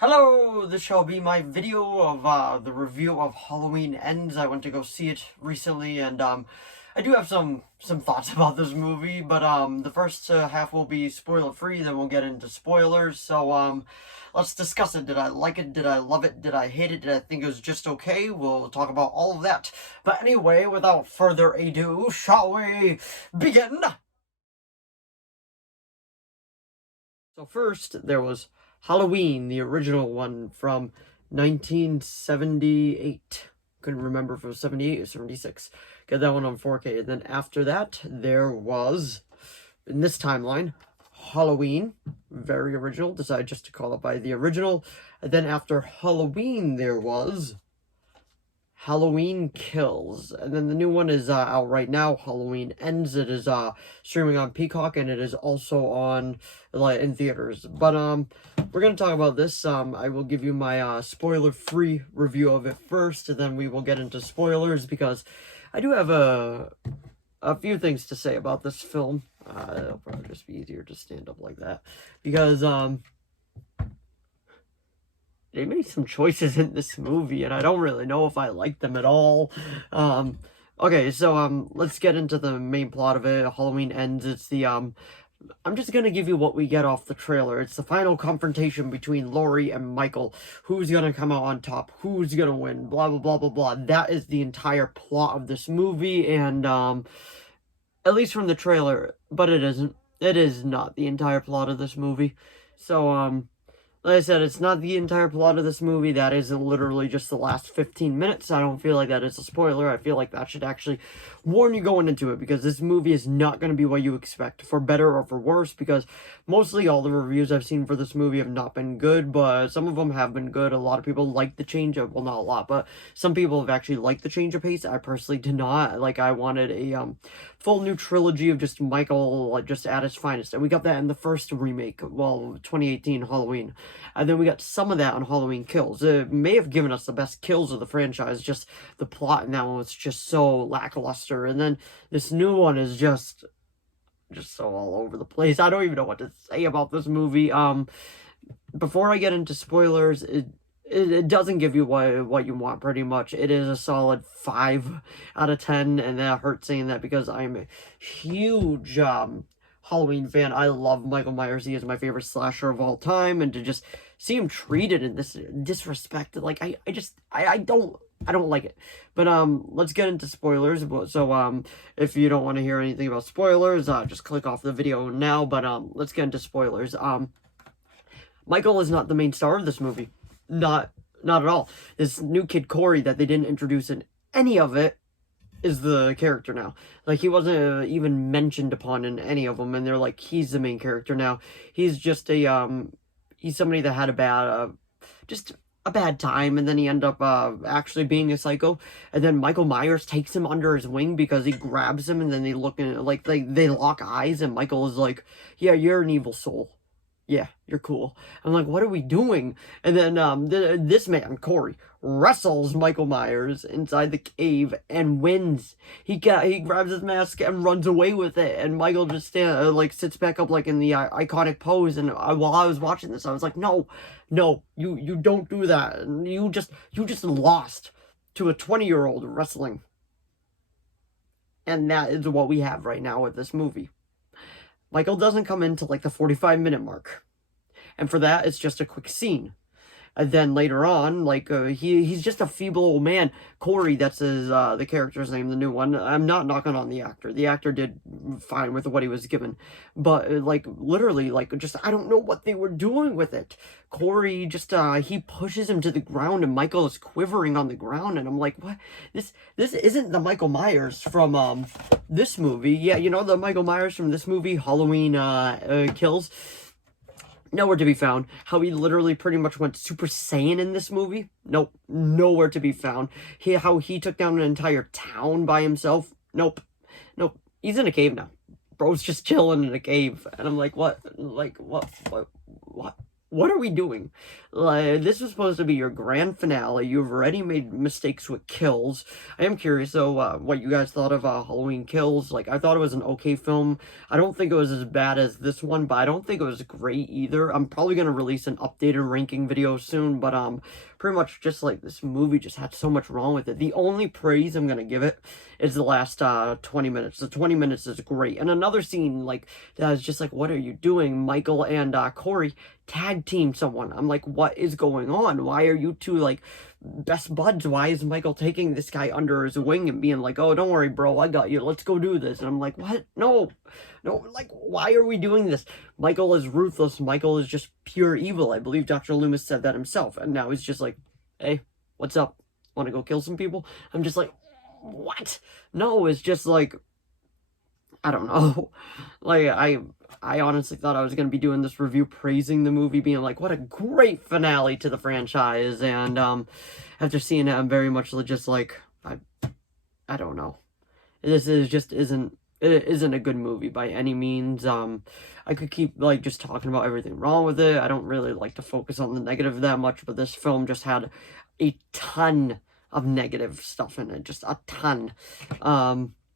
Hello, this shall be my video of the review of Halloween Ends. I went to go see it recently, and I do have some thoughts about this movie, but the first half will be spoiler free, then we'll get into spoilers. So let's discuss it. Did I like it? Did I love it? Did I hate it? Did I think it was just okay? We'll talk about all of that. But anyway, without further ado, shall we begin? So first, there was Halloween, the original one from 1978. Couldn't remember if it was 78 or 76. Get that one on 4K. And then after that, there was, in this timeline, Halloween. Very original. Decided just to call it by the original. And then after Halloween, there was Halloween Kills, and then the new one is out right now. Halloween Ends. It is streaming on Peacock, and it is also on in theaters. But we're gonna talk about this. I will give you my spoiler-free review of it first, and then we will get into spoilers because I do have a few things to say about this film. It'll probably just be easier to stand up like that because they made some choices in this movie, and I don't really know if I like them at all. Okay, so, let's get into the main plot of it. Halloween Ends. It's the, I'm just gonna give you what we get off the trailer. It's the final confrontation between Laurie and Michael. Who's gonna come out on top? Who's gonna win? Blah, blah, blah, blah, blah. That is the entire plot of this movie, and, at least from the trailer, but it isn't. It is not the entire plot of this movie. So, like I said, it's not the entire plot of this movie. That is literally just the last 15 minutes. I don't feel like that is a spoiler. I feel like that should actually warn you going into it, because this movie is not going to be what you expect, for better or for worse, because mostly all the reviews I've seen for this movie have not been good, but some of them have been good. A lot of people like the change of, well, not a lot, but some people have actually liked the change of pace. I personally did not. Like, I wanted a full new trilogy of just Michael, like, just at his finest, and we got that in the first remake, well, 2018 Halloween. And then we got some of that on Halloween Kills. It may have given us the best kills of the franchise, just the plot in that one was just so lackluster. And then this new one is just so all over the place. I don't even know what to say about this movie. Before I get into spoilers, it doesn't give you what you want, pretty much. It is a solid 5 out of 10, and that hurts saying that because I'm a huge Halloween fan. I love Michael Myers. He is my favorite slasher of all time, and to just see him treated in this disrespect, like, I don't like it. But let's get into spoilers. So if you don't want to hear anything about spoilers, just click off the video now. But let's get into spoilers. Michael is not the main star of this movie. Not at all. This new kid Corey that they didn't introduce in any of it is the character now. Like, he wasn't even mentioned upon in any of them, and they're like, he's the main character now. He's just a he's somebody that had a bad just a bad time, and then he ended up actually being a psycho. And then Michael Myers takes him under his wing because he grabs him, and then they look in, like, they lock eyes, and Michael is like, yeah, you're an evil soul. Yeah, you're cool. I'm like, what are we doing? And then this man, Corey, wrestles Michael Myers inside the cave and wins. He grabs his mask and runs away with it, and Michael just sits back up, like, in the iconic pose. And while I was watching this, I was like, no, you don't do that. You just lost to a 20-year-old wrestling. And that is what we have right now with this movie. Michael doesn't come in till like the 45-minute mark. And for that, it's just a quick scene. And then later on, like, he's just a feeble old man. Corey, that's his, the character's name, the new one. I'm not knocking on the actor. The actor did fine with what he was given. But, like, literally, like, just, I don't know what they were doing with it. Corey just, he pushes him to the ground, and Michael is quivering on the ground, and I'm like, what? This isn't the Michael Myers from, this movie. Yeah, you know, the Michael Myers from this movie, Halloween, Kills. Nowhere to be found. How he literally pretty much went Super Saiyan in this movie? Nope. Nowhere to be found. How he took down an entire town by himself? Nope. He's in a cave now. Bro's just chilling in a cave. And I'm like, what? Like, what? what are we doing? Like, this was supposed to be your grand finale. You've already made mistakes with Kills. I am curious, though, what you guys thought of Halloween Kills. Like, I thought it was an okay film. I don't think it was as bad as this one, but I don't think it was great either. I'm probably going to release an updated ranking video soon, but pretty much just like this movie just had so much wrong with it. The only praise I'm going to give it is the last 20 minutes. The 20 minutes is great. And another scene, like, that is just like, what are you doing? Michael and Corey tag team someone. I'm like, what is going on? Why are you two like best buds? Why is Michael taking this guy under his wing and being like, oh, don't worry, bro, I got you. Let's go do this. And I'm like, what? No, like, why are we doing this? Michael is ruthless. Michael is just pure evil. I believe Dr. Loomis said that himself. And now he's just like, hey, what's up? Want to go kill some people? I'm just like, what? No, it's just like, I don't know. Like, I honestly thought I was going to be doing this review praising the movie, being like, what a great finale to the franchise, and, after seeing it, I'm very much just like, I don't know. This is just it isn't a good movie by any means. I could keep, like, just talking about everything wrong with it. I don't really like to focus on the negative that much, but this film just had a ton of negative stuff in it, just a ton.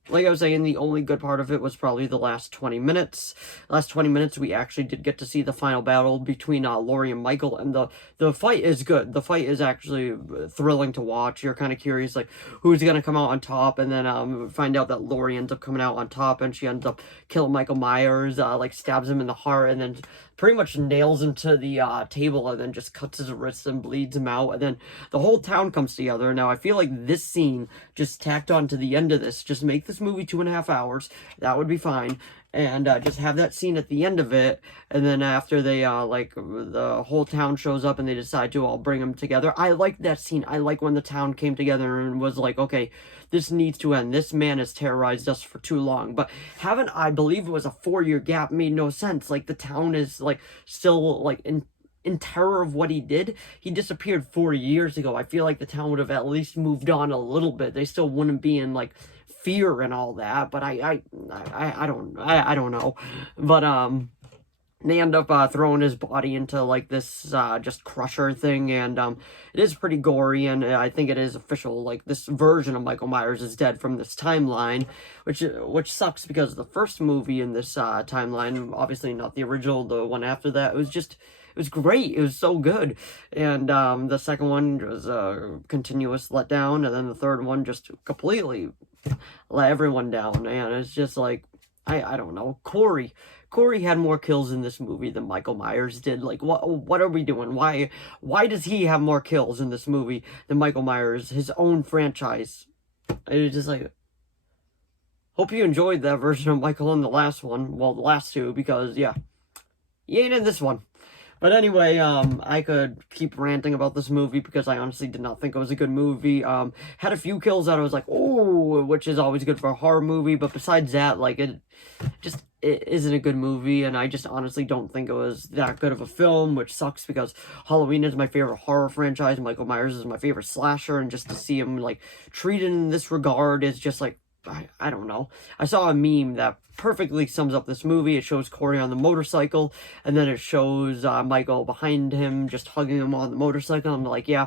Like I was saying, the only good part of it was probably the last 20 minutes. The last 20 minutes, we actually did get to see the final battle between Laurie and Michael, and the fight is good. The fight is actually thrilling to watch. You're kind of curious, like, who's going to come out on top, and then find out that Laurie ends up coming out on top, and she ends up killing Michael Myers, like, stabs him in the heart, and then pretty much nails him to the table, and then just cuts his wrists and bleeds him out, and then the whole town comes together. Now, I feel like this scene just tacked on to the end of this. Just make this movie 2.5 hours. That would be fine. And just have that scene at the end of it, and then after they, like, the whole town shows up and they decide to all bring them together. I like that scene. I like when the town came together and was like, okay, this needs to end. This man has terrorized us for too long. But having, I believe it was a 4-year gap, made no sense. Like, the town is, like, still, like, in terror of what he did. He disappeared 4 years ago. I feel like the town would have at least moved on a little bit. They still wouldn't be in, like, fear and all that, but I don't know. But they end up throwing his body into like this just crusher thing, and it is pretty gory, and I think it is official. Like, this version of Michael Myers is dead from this timeline, which sucks, because the first movie in this timeline, obviously not the original, the one after that, it was great. It was so good. And the second one was a continuous letdown, and then the third one just completely let everyone down. And it's just like, I don't know. Corey had more kills in this movie than Michael Myers did. Like, what are we doing? Why does he have more kills in this movie than Michael Myers, his own franchise? It's just like, hope you enjoyed that version of Michael in the last one. Well, the last two, because, yeah, he ain't in this one. But anyway, I could keep ranting about this movie because I honestly did not think it was a good movie. Had a few kills that I was like, oh, which is always good for a horror movie. But besides that, like, it isn't a good movie. And I just honestly don't think it was that good of a film, which sucks because Halloween is my favorite horror franchise. Michael Myers is my favorite slasher. And just to see him, like, treated in this regard is just like, I don't know. I saw a meme that perfectly sums up this movie. It shows Corey on the motorcycle, and then it shows Michael behind him, just hugging him on the motorcycle. I'm like, yeah,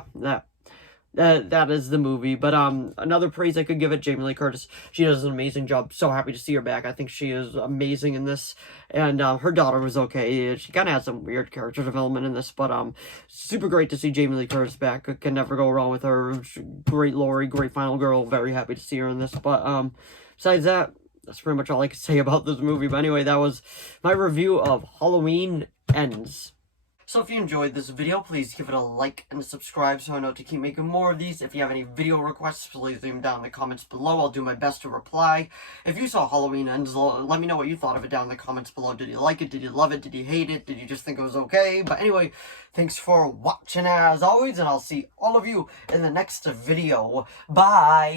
that is the movie. But another praise I could give it, Jamie Lee Curtis. She does an amazing job. So happy to see her back. I think she is amazing in this. And her daughter was okay. She kind of had some weird character development in this, but super great to see Jamie Lee Curtis back. Can never go wrong with her. Great Laurie, great final girl. Very happy to see her in this. But besides that, that's pretty much all I can say about this movie. But anyway, that was my review of Halloween Ends. So if you enjoyed this video, please give it a like and a subscribe so I know to keep making more of these. If you have any video requests, please leave them down in the comments below. I'll do my best to reply. If you saw Halloween Ends, let me know what you thought of it down in the comments below. Did you like it? Did you love it? Did you hate it? Did you just think it was okay? But anyway, thanks for watching as always, and I'll see all of you in the next video. Bye!